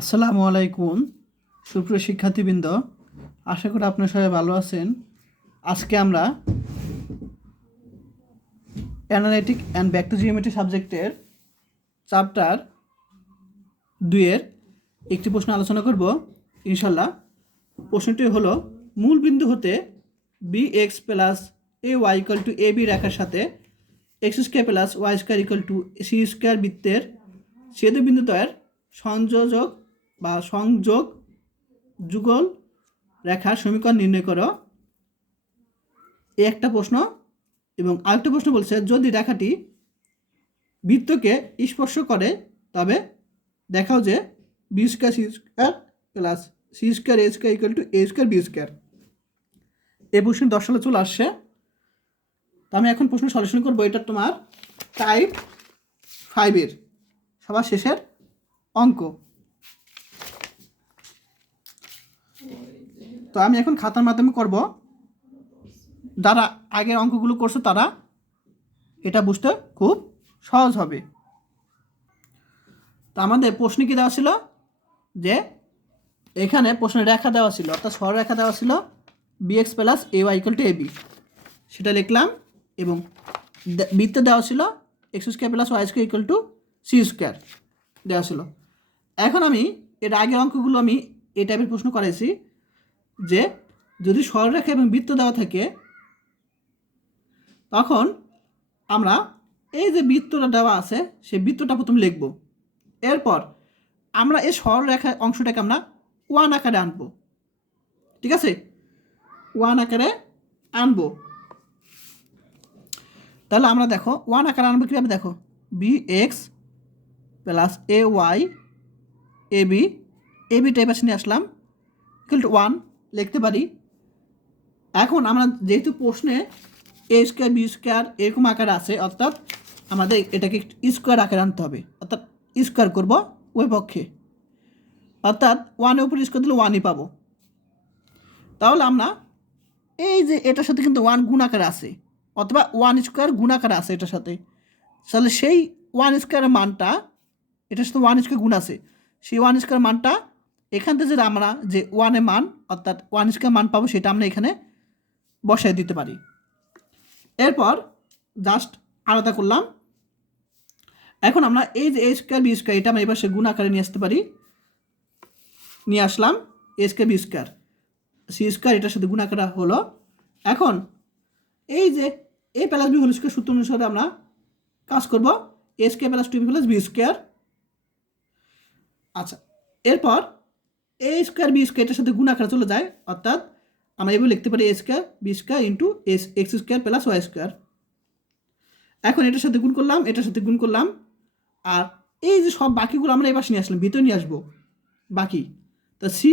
আসসালামু আলাইকুম সুপ্রিয় শিক্ষার্থীবৃন্দ, আশা করি আপনারা সবাই ভালো আছেন। আজকে আমরা অ্যানালাইটিক অ্যান্ড ভেক্টর জিওমেট্রি সাবজেক্টের চ্যাপ্টার 2-এর একটি প্রশ্ন আলোচনা করব ইনশাল্লাহ। প্রশ্নটি হলো, মূল বিন্দু হতে b x plus a y equal to a b রেখার সাথে x square plus y square equal to c square বৃত্তের ছেদবিন্দুদ্বয়ের সংযোজক বা সংযোগ যুগল রেখার সমীকরণ নির্ণয় করো। এই একটা প্রশ্ন। এবং আরেকটা প্রশ্ন বলছে, যদি রেখাটি বৃত্তকে স্পর্শ করে তবে দেখাও যে b square c square plus c square a square equal to a square b square. এই প্রশ্ন 10 সালে চলে আসছে। তো আমি এখন প্রশ্ন সলিউশন করবো। এটা তোমার টাইপ 5-এর সবার শেষের অঙ্ক। তো আমি এখন খাতার মাধ্যমে করব। যারা আগের অঙ্কগুলো করছে তারা এটা বুঝতে খুব সহজ হবে। তো আমাদের প্রশ্নে কি দেওয়া ছিল, যে এখানে প্রশ্নে রেখা দেওয়া ছিল, অর্থাৎ সরলরেখা দেওয়া ছিল b x plus a y equal to a b, সেটা লিখলাম। এবং বৃত্ত দেওয়া ছিল x square plus y square equal to c square দেওয়া ছিল। এখন আমি এর আগের অঙ্কগুলো আমি এই টাইপের প্রশ্ন করাইছি, যে যদি সরলরেখা এবং বৃত্ত দেওয়া থাকে তখন আমরা এই যে বৃত্তটা দেওয়া আছে সেই বৃত্তটা প্রথম লিখব। এরপর আমরা এই সরলরেখা অংশটাকে আমরা ওয়ান আকারে আনবো। ঠিক আছে, ওয়ান আকারে আনবো। তাহলে আমরা দেখো ওয়ান আকারে আনবো কীভাবে, দেখো B x plus a Y A B, A B type নিয়ে আসলাম ইকুয়াল টু ওয়ান লিখতে পারি। এখন আমরা যেহেতু প্রশ্নে এ স্কোয়ার বি স্কোয়ার এরকম আকারে আছে, অর্থাৎ আমাদের এটাকে স্কোয়ার আকারে আনতে হবে, অর্থাৎ স্কোয়ার করবো ওই পক্ষে, অর্থাৎ ওয়ানের উপর স্কোয়ার দিলে ওয়ানই পাবো। তাহলে আমরা এই যে এটার সাথে কিন্তু ওয়ান গুণ আকারে আছে, অথবা ওয়ান স্কোয়ার গুণ আকারে আছে এটার সাথে, তাহলে সেই ওয়ান স্কোয়ারের মানটা, এটার সাথে ওয়ান স্কোয়ার গুণ আছে, সেই ওয়ান স্কোয়ার মানটা এখান থেকে যে আমরা যে ওয়ানের মান অর্থাৎ ওয়ান স্কোয়ার মান পাবো সেটা আমরা এখানে বসাই দিতে পারি। এরপর জাস্ট আলাদা করলাম। এখন আমরা এই যে এ স্কোয়ার বি স্কোয়ার এটা আমরা এবার সে গুণ আকারে নিয়ে আসতে পারি, নিয়ে আসলাম a square b square c square এটার সাথে গুণ আকারে হলো। এখন এই যে a plus b whole square সূত্র অনুসারে আমরা কাজ করব, a square plus two b plus b square. আচ্ছা, এরপর এ স্কোয়ার বি স্কোয়ার এটার সাথে গুণ আকারে চলে যায়, অর্থাৎ আমরা এভাবে লিখতে পারি a square b square into x square plus y square. এখন এটার সাথে গুণ করলাম, এটার সাথে গুণ করলাম, আর এই যে সব বাকিগুলো আমরা এবার নিয়ে আসলাম, ভিতরে নিয়ে আসবো বাকি। তো c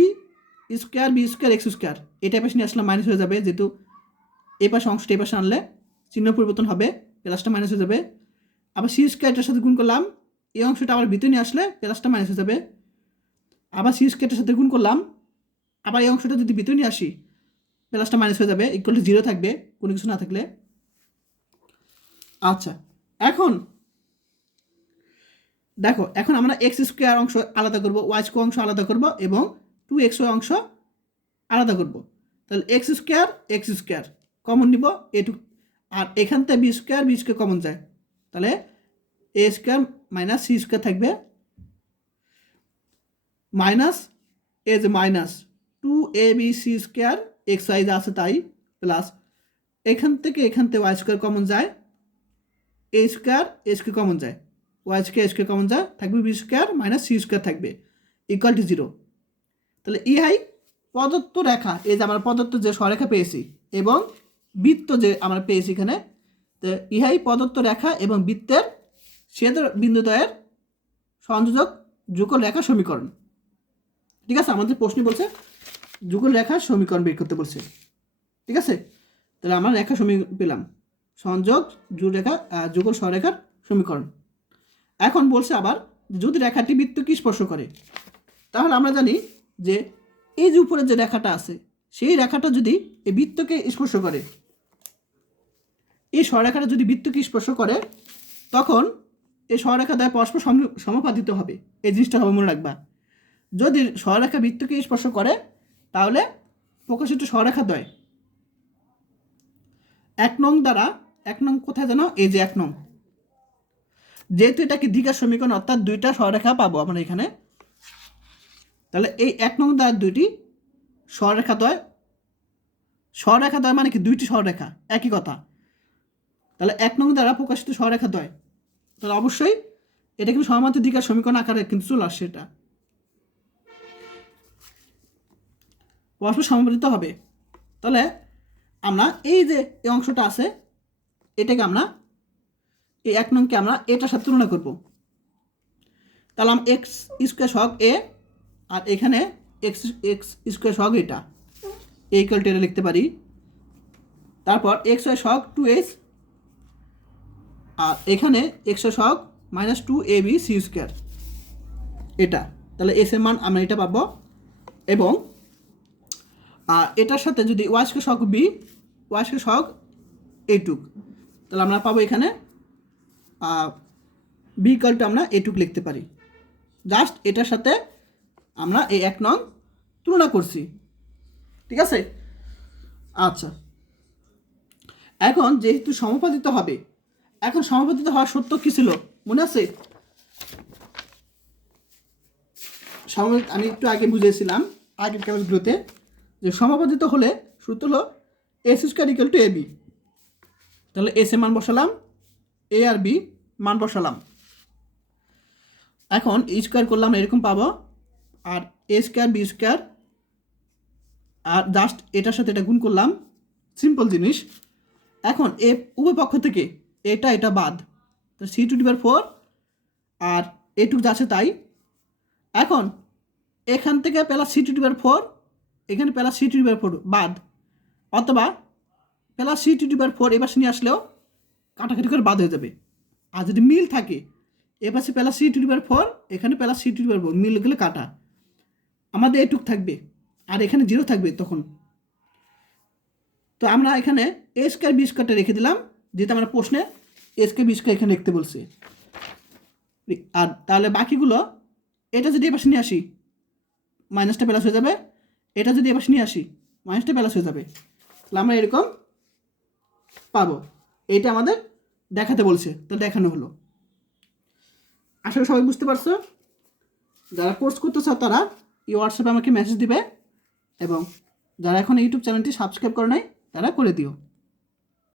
square b square x square এটা এবার নিয়ে আসলাম, মাইনাস হয়ে যাবে, যেহেতু এই পাশে অংশটা এই পাশে আনলে চিহ্ন পরিবর্তন হবে, প্লাসটা মাইনাস হয়ে যাবে। আবার সি স্কোয়ার এটার সাথে গুণ করলাম, এই অংশটা আবার ভিতরে নিয়ে আসলে প্লাসটা মাইনাস হয়ে যাবে। আবার সি স্কোয়ারটার সাথে গুণ করলাম, আবার এই অংশটা যদি ভিতরে নিয়ে আসি প্লাসটা মাইনাস হয়ে যাবে, ইকুয়াল টু জিরো থাকবে কোনো কিছু না থাকলে। আচ্ছা, এখন দেখো, এখন আমরা এক্স স্কোয়ার অংশ আলাদা করবো, ওয়াই স্কোয়ার অংশ আলাদা করবো এবং টু এক্স ওয়াই অংশ আলাদা করবো। তাহলে এক্স স্কোয়ার কমন নিব এটু, আর এখান থেকে বি স্কোয়ার কমন যায়, তাহলে a square minus c square থাকবে, মাইনাস এ যে minus two a b c square x y যা আছে তাই, প্লাস এখান থেকে ওয়াই স্কোয়ার কমন যায়, এ স্কোয়ার কমন যায়, ওয়াই স্কোয়ার কমন যায়, থাকবে b square minus c square থাকবে ইকুয়াল টু জিরো। তাহলে ইহাই প্রদত্ত রেখা, এই যে আমরা প্রদত্ত যে সরেখা পেয়েছি এবং বৃত্ত যে আমরা পেয়েছি এখানে, তো ইহাই প্রদত্ত রেখা এবং বৃত্তের ছেদ বিন্দুদ্বয়ের সংযোজক যুগল রেখা সমীকরণ। ঠিক আছে, আমাদের প্রশ্নে বলছে যুগল রেখার সমীকরণ বের করতে বলছে। ঠিক আছে, তাহলে আমরা রেখা সমীকরণ পেলাম, সংযোগ যুগল সরেখার সমীকরণ। এখন বলছে আবার, যদি রেখাটি বৃত্তকে স্পর্শ করে, তাহলে আমরা জানি যে এই যে উপরে যে রেখাটা আছে সেই রেখাটা যদি এই বৃত্তকে স্পর্শ করে, এই সরেখাটা যদি বৃত্তকে স্পর্শ করে, তখন এই সরেখা দ্বারা পরস্পর সমাপাদিত হবে। এই জিনিসটা হবে মনে রাখবা, যদি সরলরেখা বৃত্তকে স্পর্শ করে তাহলে প্রকাশিত সরলরেখাদ্বয় 1 নং দ্বারা 1 নং কোথায় জানো, এই যে 1 নং, যেহেতু এটাকে দ্বিঘাত সমীকরণ অর্থাৎ দুইটা সরলরেখা পাবো আমরা এখানে, তাহলে এই 1 নং দ্বারা দুইটি সরলরেখাদ্বয় মানে কি দুইটি সরলরেখা, একই কথা। তাহলে 1 নং দ্বারা প্রকাশিত সরলরেখাদ্বয়, তাহলে অবশ্যই এটা কিন্তু সমান্তরাল দ্বিঘাত সমীকরণ আকারে কিন্তু চলে আসছে, এটা পরস্পর সমাপতিত হবে। তাহলে আমরা এই যে এই অংশটা আছে এটাকে আমরা এই 1 নংকে আমরা এটার সাথে তুলনা করব। তাহলে আমরা এক্স স্কোয়ার সহগ এ আর এখানে এক্স স্কোয়ার সহগ এটা ইকুয়াল টু এটা লিখতে পারি। তারপর এক্স ওয়াই সহগ 2s আর এখানে এক্স ওয়াই সহগ -2ab c স্কোয়ার এটা, তাহলে এস এর মান আমরা এটা পাবো। এবং এটার সাথে যদি ওয়াই স্কোয়ার সহগ বি, ওয়াই স্কোয়ার সহগ এইটুক, তাহলে আমরা পাবো এখানে বি ইকুয়াল টু আমরা এইটুক লিখতে পারি। জাস্ট এটার সাথে আমরা এই 1 নং তুলনা করছি, ঠিক আছে। আচ্ছা, এখন যেহেতু সমাপতিত হবে, এখন সমাপতিত হওয়ার সত্য কী ছিল মনে আছে? আমি একটু আগে বুঝিয়েছিলাম আগের ক্লাসগুলোতে যে সমাপতিত হলে সূত্র হলো s square equal to a b. তাহলে এস এর মান বসালাম, এ আর বি মান বসালাম। এখন স্কোয়ার করলাম এরকম পাবো, আর এ স্কোয়ার বি স্কোয়ার, আর জাস্ট এটার সাথে এটা গুণ করলাম, সিম্পল জিনিস। এখন এ উভয় পক্ষ থেকে এটা বাদ, তো c⁴ আর এটুক যাচ্ছে তাই। এখন এখান থেকে প্লাস c⁴, এখানে প্লাস c⁴ বাদ, অথবা প্লাস c⁴ এবার নিয়ে আসলেও কাটাকাটি করে বাদ হয়ে যাবে। আর যদি মিল থাকে এ পাশে প্লাস c⁴, এখানে প্লাস c⁴, মিল গেলে কাটা, আমাদের এটুক থাকবে আর এখানে 0 থাকবে তখন। তো আমরা এখানে এ স্কোয়ার বি স্কোয়ারটা রেখে দিলাম, যেহেতু আমরা প্রশ্নে এ স্কোয়ার বি স্কোয়ার এখানে লিখতে বলছে। আর তাহলে বাকিগুলো এটা যদি এপাশে নিয়ে আসি মাইনাসটা প্লাস হয়ে যাবে, এটা যদি এপাশে নিয়ে আসি মাইনাসটা প্লাস হয়ে যাবে, তাহলে আমরা এরকম পাবো। এইটা আমাদের দেখাতে বলছে, তো দেখানো হলো। আশা করি সবাই বুঝতে পারছো। যারা কোর্স করতে চাও তারা এই হোয়াটসঅ্যাপে আমাকে মেসেজ দিবে, এবং যারা এখন ইউটিউব চ্যানেলটি সাবস্ক্রাইব করে নাই তারা করে দিও।